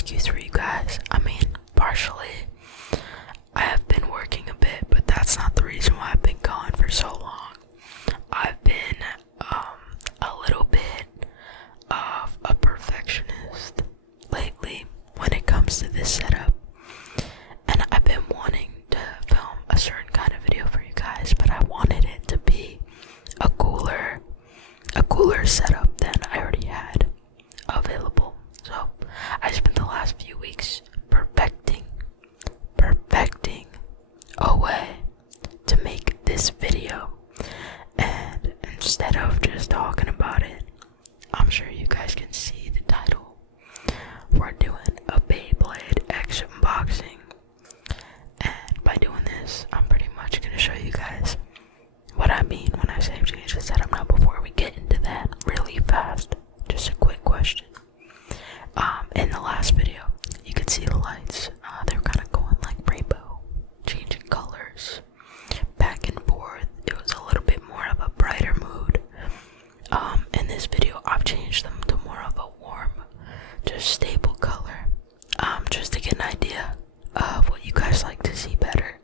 excuse for you guys. I mean, partially, I have been working a bit, but that's not the reason why I've been gone for so long. I've been a little bit of a perfectionist lately when it comes to this setup, and I've been wanting to film a certain kind of video for you guys, but I wanted it to be a cooler setup than I already had available. So I spent the last few weeks perfecting a way to make this video, and instead of just talking about it, I'm sure you guys can see the title. We're doing a Beyblade X unboxing, and by doing this, I'm pretty much going to show you guys what I mean when I say change the setup. Now, before we get into that really fast, just a quick question. In the last video, you could see the lights. They were kind of going like rainbow, changing colors, back and forth. It was a little bit more of a brighter mood. In this video, I've changed them to more of a warm, just stable color. Just to get an idea of what you guys like to see better.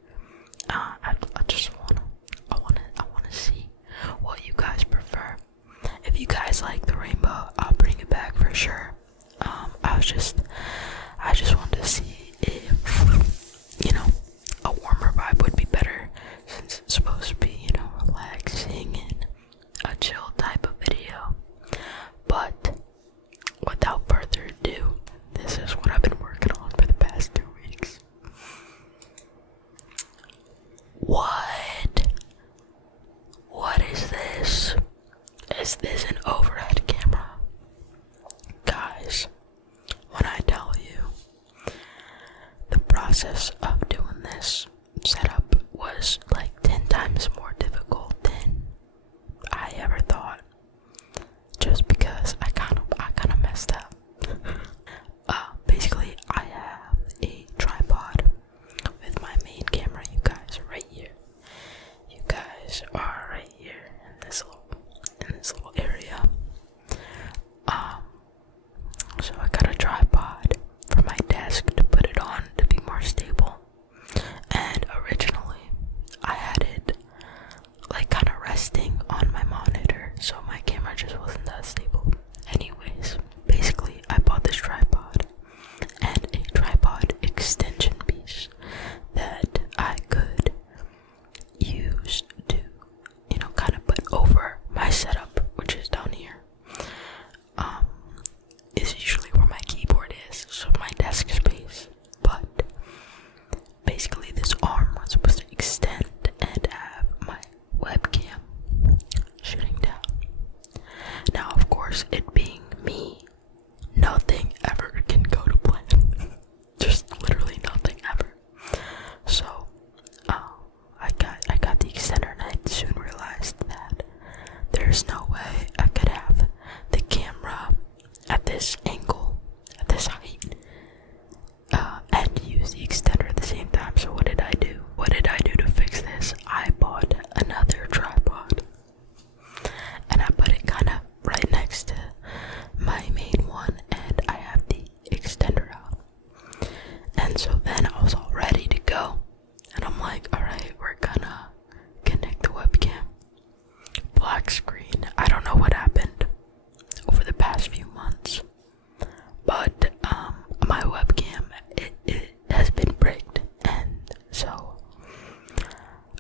I wanna see what you guys prefer. If you guys like the rainbow, I'll bring it back for sure. I just wanted to see if, a warmer vibe would be better, since it's supposed to be, relaxing and a chill type of video. But without further ado, this is what I've been working on for the past 2 weeks. What is this? Is this an overhead camera? Guys, when I tell you, the process of doing this setup was like 10 times more difficult than I ever thought, just because I kind of messed up. Basically, I have a tripod with my main camera. You guys are right here. You guys are right here in this little area. So I got a tripod for my desk to put it on to be more stable. And originally, I had it like kind of resting on my monitor, so my camera just wasn't that stable. Anyways, basically, I bought this tripod and a tripod extension piece that I could use to, kind of put over my setup, which is down here. Is usually where my keyboard is, so my desk space. But basically, this arm was supposed to extend and have my webcam shooting down. Now, of course, it being me, nothing ever can go to plan. Just literally nothing ever. So, I got the extender, and I soon realized that there's no way I could have the camera at this angle, at this height, and use the extender at the same time. So what did I do? To fix this? I bought another tripod, and I put it kind of right next to my main one, and I have the extender out. And so then I was all ready to go, and I'm like, alright, we're gonna connect the webcam. Black screen. I don't know what happened over the past few months, but my webcam, it has been bricked, and so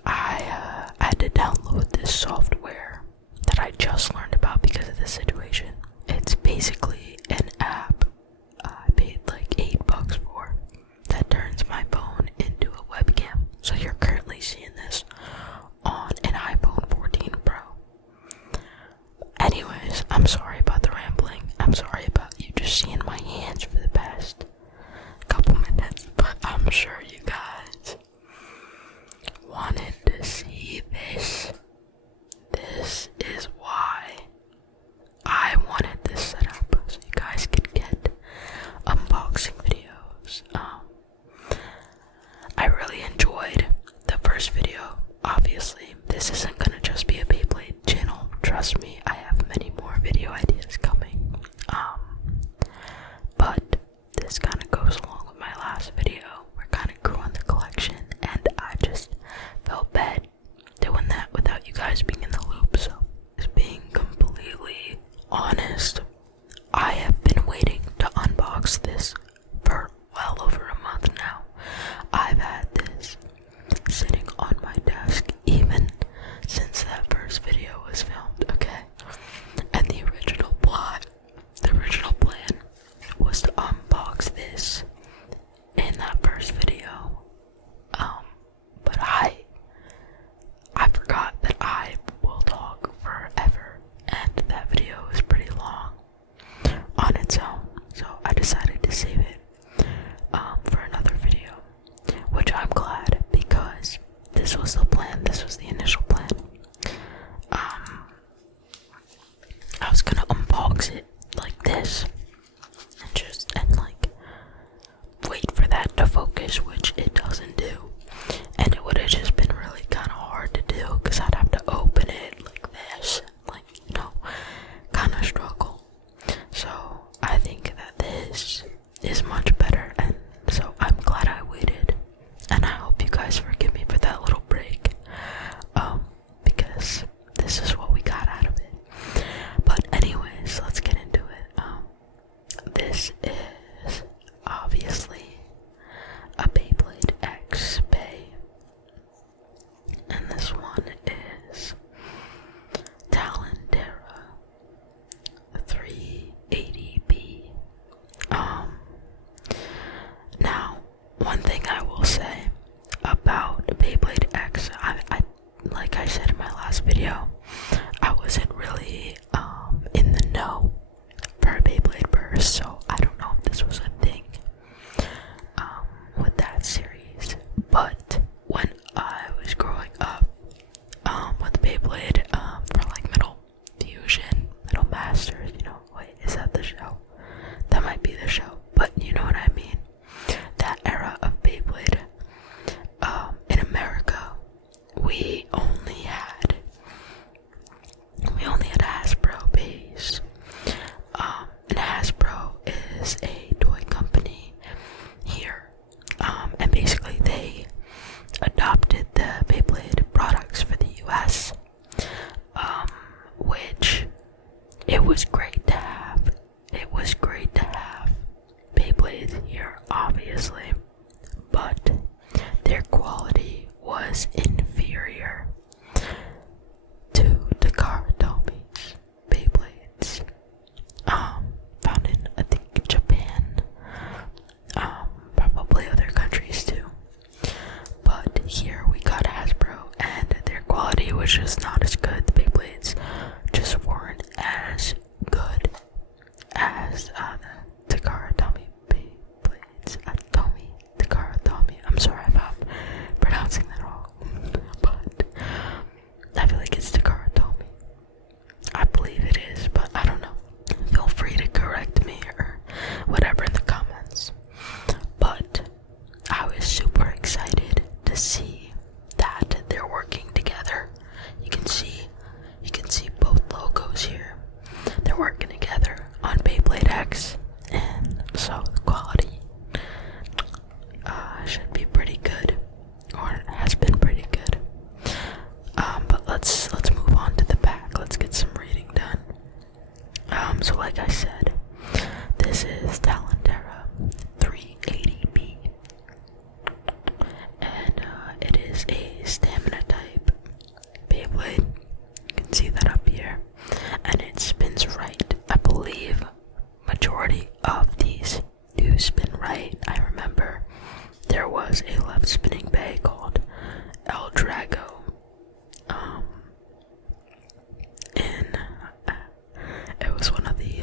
I had to download this software that I just learned about because of this situation. It's basically an app I paid like $8 for that turns my phone into a webcam. So you're currently seeing this on an iPhone 14 Pro. Anyways, I'm sorry about the rambling. I'm sorry about you just seeing my hands for the past couple minutes, but I'm sure you guys wanted to see this. This is why I wanted this set up, so you guys could get unboxing videos. I really enjoyed the first video. Obviously, this isn't gonna just be a Beyblade channel. Trust me, I have many more video ideas coming. But this kind of is much better, and so I'm glad I waited. And I hope you guys forgive me for that little break, because this is what we got out of it. But anyways, let's get into it. This is obviously a Beyblade X Bay, and this one is Talon Ptera 380B. Now, one thing I will say about Beyblade X, I like I said in my last video, I wasn't really in the know for Beyblade Burst, so I don't know if this was a thing with that series. But when I was growing up with Beyblade, for like Middle Fusion, Middle Masters, wait, is that the show? That might be the show, but you know what I mean. That era of Beyblade, in America, we only had Hasbro base. And Hasbro is a toy company here, and basically they adopted the Beyblade products for the US, which it was great to have. It was great to have Beyblades here, obviously, but their quality was inferior to Takara Tomi's Beyblades, found in, I think, Japan, probably other countries too. But here we got Hasbro, and their quality was just not as good. The Beyblades just weren't as good as the Takara Tomy Beyblades. Takara Tomy. I'm sorry if I'm pronouncing that wrong, but I feel like it's Takara Tomy. I believe it is, but I don't know. Feel free to correct me or whatever in the comments. But I was super excited to see that they're working together. You can see both logos here. They're working together on Beyblade X, and so the quality should be pretty good, or has been pretty good. But let's move on to the back. Let's get some reading done. So like I said, this is Talon Ptera 380B, and it is a stamina type Beyblade. You can see that up here, and it spins right. I believe majority of these do spin right. I remember there was a left spinning bay called El Drago, and it was one of the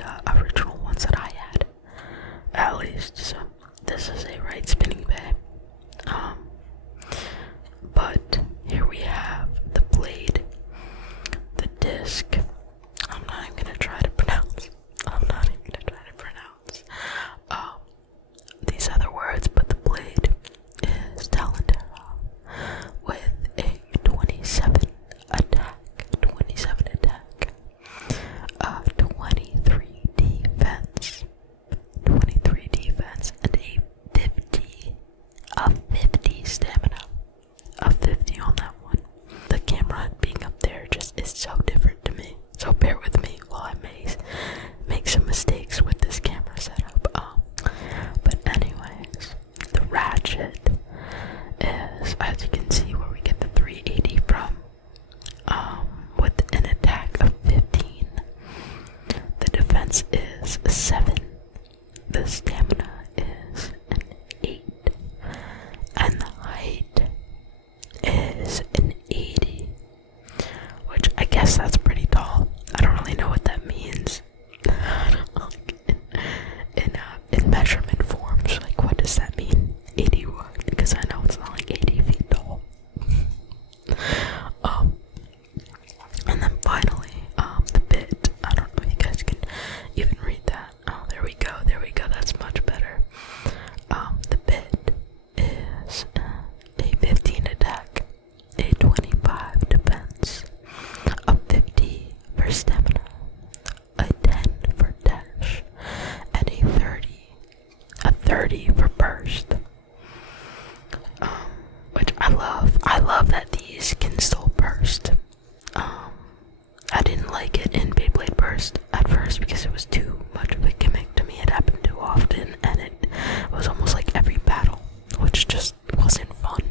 like it in Beyblade Burst at first because it was too much of a gimmick to me. It happened too often, and it was almost like every battle, which just wasn't fun.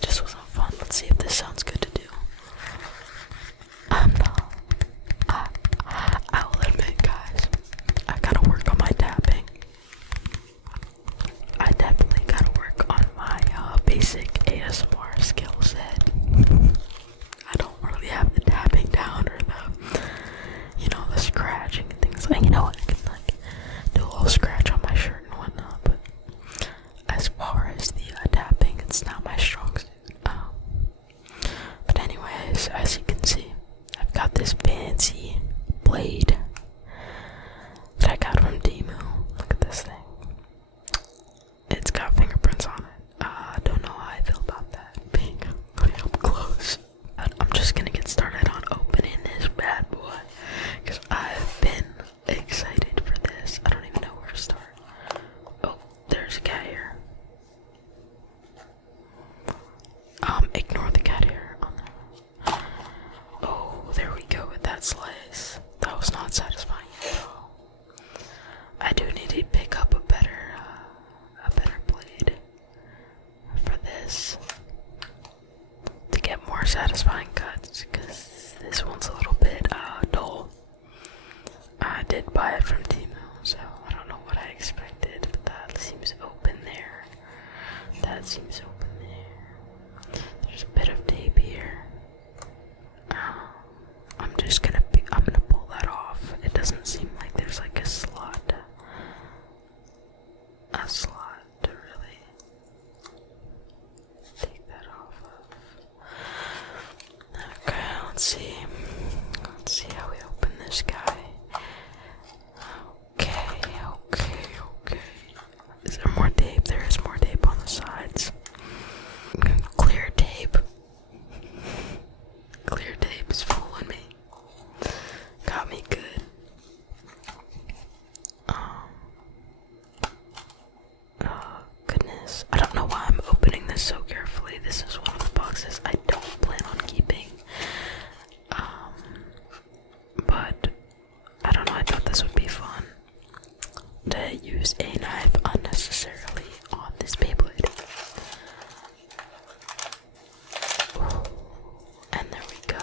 Just wasn't fun. Let's see if this sounds good to do. No. I will admit, guys, I gotta work on my tapping. I definitely gotta work on my basic ASMR skill set. I don't really have the tapping down or the scratching and things like. I can like do a little scratch on my shirt and whatnot, but as far as the tapping, it's not my strong suit. But anyways, as you can see, I've got this fancy blade that I got from Temu. Look at this thing. It's got fingerprints on it. Don't know how I feel about that being way up close. But I'm just gonna get started on opening this bad boy because I've been excited for this. I don't even know where to start. Oh, there's a cat here. Ignore the cat here. Oh, there we go with that slice. That was not satisfying at all. I do need to pick up a better blade for this to get more satisfying cuts, because this one's a little bit dull. I did buy it from Temu, so I don't know what I expected, but that seems open there. That seems open there. There's a bit of tape here. I'm gonna pull that off. It doesn't seem like there's like a slot to really take that off of. Okay, let's see how we open this guy. Okay. Is there more tape? There is more tape on the sides. Clear tape. Clear tape is fooling me. Got me good. Oh, goodness. I don't know why I'm opening this so carefully. This is one of the boxes I don't plan on keeping. But I don't know, I thought this would be fun to use a knife unnecessarily on this Beyblade. Ooh. And there we go.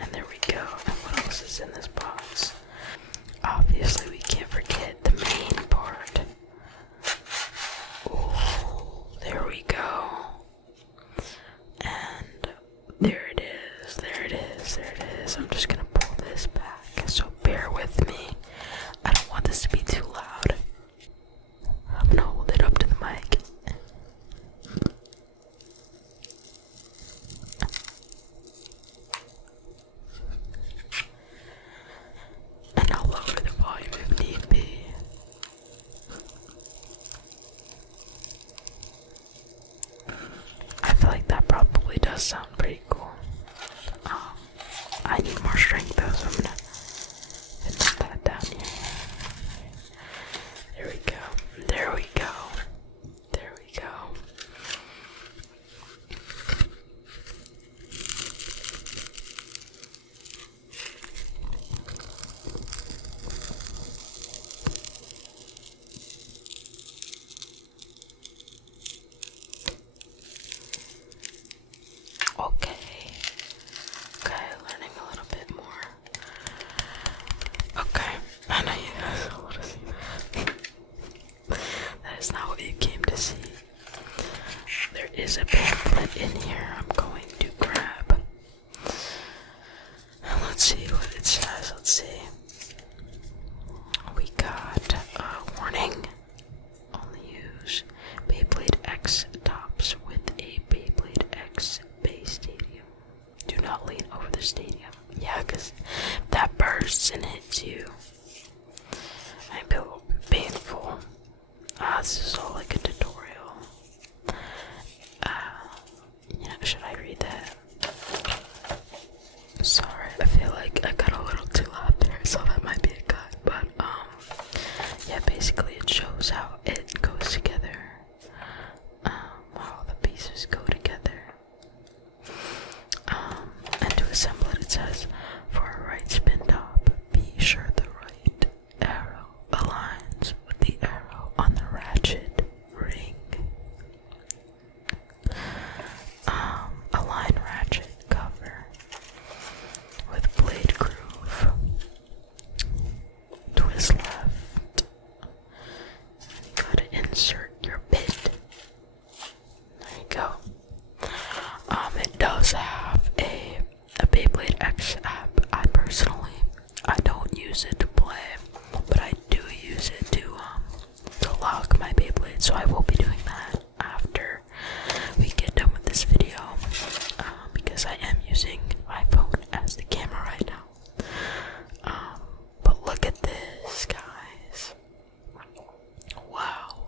And what else is in this box? Obviously, we can't forget the main part. Ooh, there we go. And there it is. I'm just gonna pull this back, so bear with me. I don't want this to be too loud. I'm gonna hold it up to the mic. And I'll lower the volume if need be. I feel like that probably does sound pretty cool. I need more strength though, so I'm gonna put that down here. There we go. Okay, learning a little bit more. Okay, I know you guys don't want to see that. That is not what you came to see. There is a pamphlet in here I'm going to grab. Let's see what it says. Let's see. We got a warning. Only use Beyblade X tops with a Beyblade X base stadium. Do not lean over the stadium. Yeah, because that bursts and hits you. Might be a little painful. This is all like a tutorial. Should I read that? Sorry, I feel like I got a little too loud there, so that might be a cut. But yeah, basically it shows how it goes together. How the pieces go together. And to assemble it, it says, for use it to play, but I do use it to lock my Beyblade. So I will be doing that after we get done with this video, because I am using my phone as the camera right now. But look at this, guys. Wow.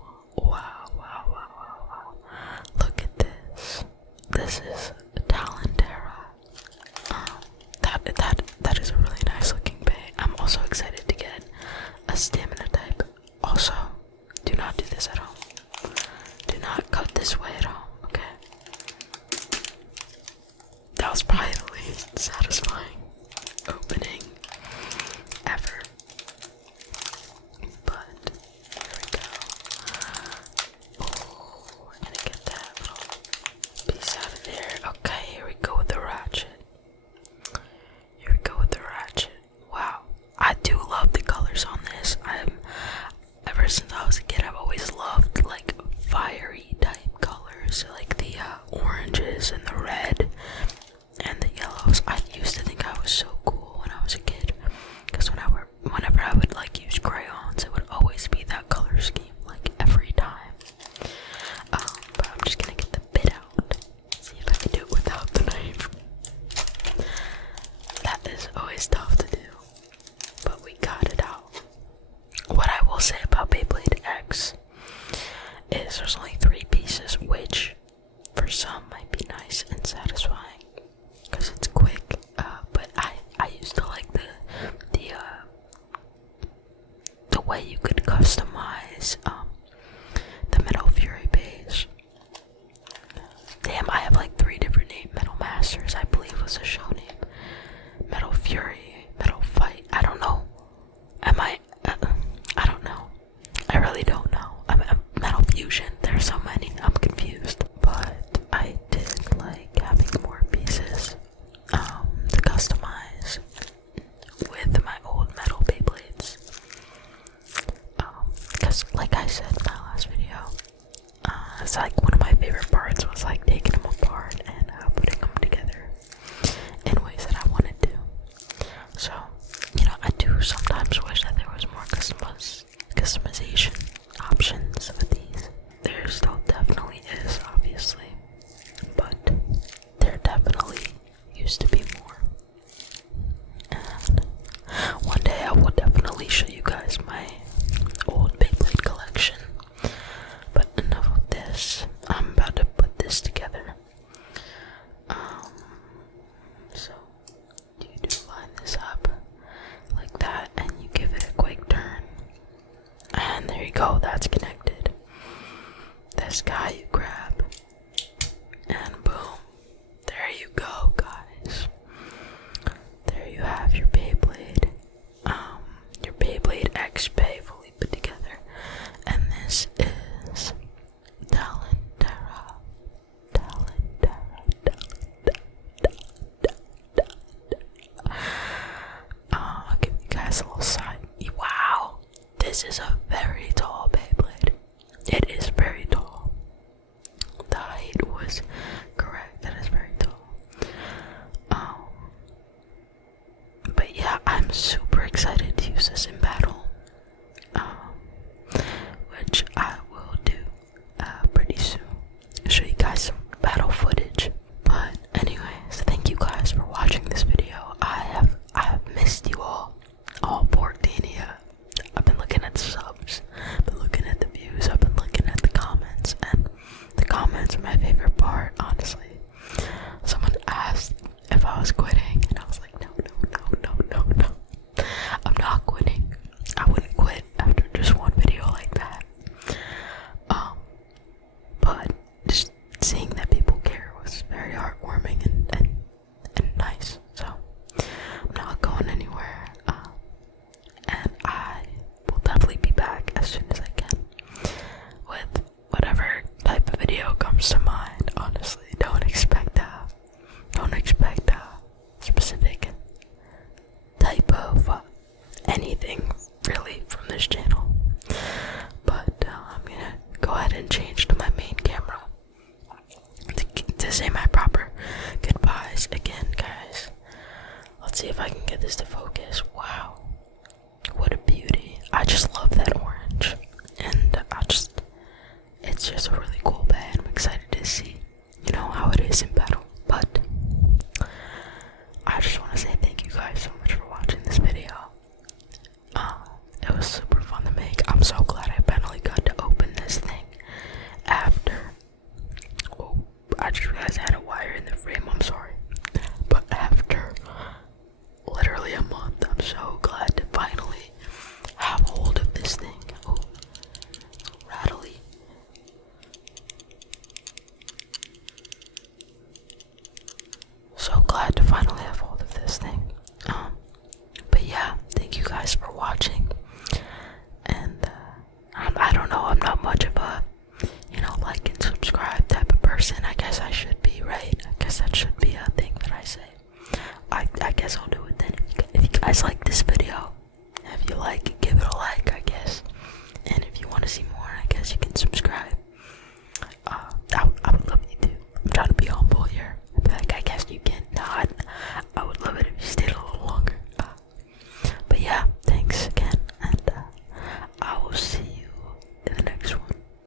Look at this. This is a Talon Ptera. That is a really nice looking bay. I'm also excited to get a stamina type. Also, do not do this at home. Do not cut this way at home, okay? That was probably the least satisfying opening ever. But here we go. Oh, we're gonna get that little piece out of there. Okay, here we go with the ratchet. Wow, I do love the colors on this. Ever since I was a kid, I've always loved like fiery type colors, like the oranges and the red and the yellows. I used to think I was so cool when I was a kid, because whenever I would like use crayons, it would always be that color scheme, like every time. But I'm just gonna get the bit out, see if I can do it without the knife. That is always tough to do, but we got it out. What I will say about Beyblade X is there's only 3 pieces, which for some might be nice and satisfying because it's quick. But I used to like the way you could customize the Metal Fury base. Damn, I have like 3 different names. Metal Masters, I believe, was a show name. Metal Fury, Metal Fight. I don't know. I don't know. I really don't know. Metal Fusion. There's so many. I'm confused. But I did like having more pieces to customize with my old metal Beyblades. Because like I said in my last video, it's like one of my favorite parts was like taking them apart and putting them together in ways that I wanted to. So, I do sometimes wish that there was more customization options with these. There still definitely is, obviously, but there definitely used to be more. And one day I will definitely show you guys my old Beyblade collection. But enough of this. I'm about to put this together. So you do line this up like that, and you give it a quick turn, and there you go. That's connected. This guy you grab, and boom, there you go, guys. There you have your Beyblade, your Beyblade X Bay fully put together, and this is Talon Ptera. I'll give you guys a little side. Wow, this is a very tall Beyblade. It is very tall. The height was correct. That is very tall. But yeah, I'm super excited to use this in battle. Which I will do pretty soon. Show you guys some battle footage. But anyways, thank you guys for watching this video. I have missed you all 14 of you. I've been looking at the subs, been looking at the views, I've been looking at the comments, and the comments are my favorite part, honestly. Someone asked if I was quitting, and I was like, no. I'm not quitting. I wouldn't quit after just one video like that. But just seeing that people care was very heartwarming and nice. So I'm not going anywhere. And I will definitely be back as soon as I can with whatever type of video comes to mind. Honestly, don't expect a specific type of anything really from this channel. But I'm gonna go ahead and change to my main camera to say my proper goodbyes again, guys. Let's see if I can get this to focus. Wow. you guys for watching. And I don't know, I'm not much of a, like and subscribe type of person. I guess I should be, right? I guess that should be a thing that I say. I guess I'll do it then. If you guys like this video, if you like it, give it a like.